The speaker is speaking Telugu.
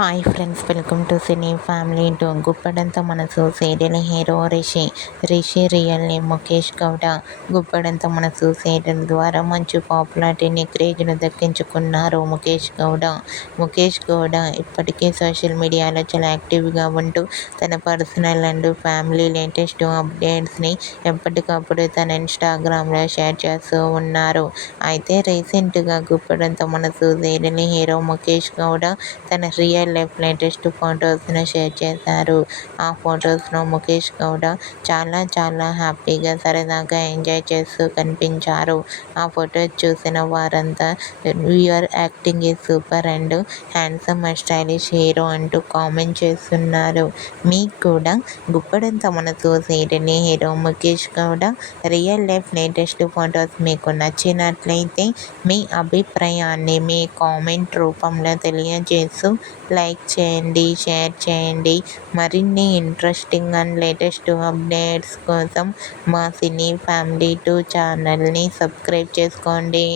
Hi friends, welcome to cine family to Guppedantha మనసు serial hero Rishi real name Mukesh Gowda. Guppedantha మనసు సీరియల్ ద్వారా మంచి పాపులారిటీని క్రేజ్ను దక్కించుకున్నారు ముఖేష్ గౌడ ఇప్పటికే సోషల్ మీడియాలో చాలా యాక్టివ్గా ఉంటూ తన పర్సనల్ అండ్ ఫ్యామిలీ లేటెస్ట్ అప్డేట్స్ని ఎప్పటికప్పుడు తన ఇన్స్టాగ్రామ్లో షేర్ చేస్తూ ఉన్నారు. అయితే రీసెంట్గా గుప్పడంత మనసు సీరియల్ హీరో ముఖేష్ గౌడ తన రియల్ లైఫ్ లేటెస్ట్ ఫొటోస్ను షేర్ చేశారు. ఆ ఫొటోస్లో ముఖేష్ గౌడ చాలా హ్యాపీగా సరదాగా ఎంజాయ్ చేస్తూ కనిపించారు. ఆ ఫొటోస్ చూసిన వారంతా your acting is super and handsome and stylish hero అంటూ కామెంట్ చేస్తున్నారు. మీకు కూడా గుప్పడంత మనసు serial hero Mukesh Gowda real life latest photos మీకు నచ్చినట్లయితే మీ అభిప్రాయాన్ని మీ కామెంట్ రూపంలో తెలియజేస్తూ లైక్ చేయండి, షేర్ చేయండి. మరిన్ని ఇంట్రెస్టింగ్ అండ్ లేటెస్ట్ అప్డేట్స్ కోసం మా సినీ ఫ్యామిలీ 2 ఛానల్ని సబ్స్క్రైబ్ చేసుకోండి.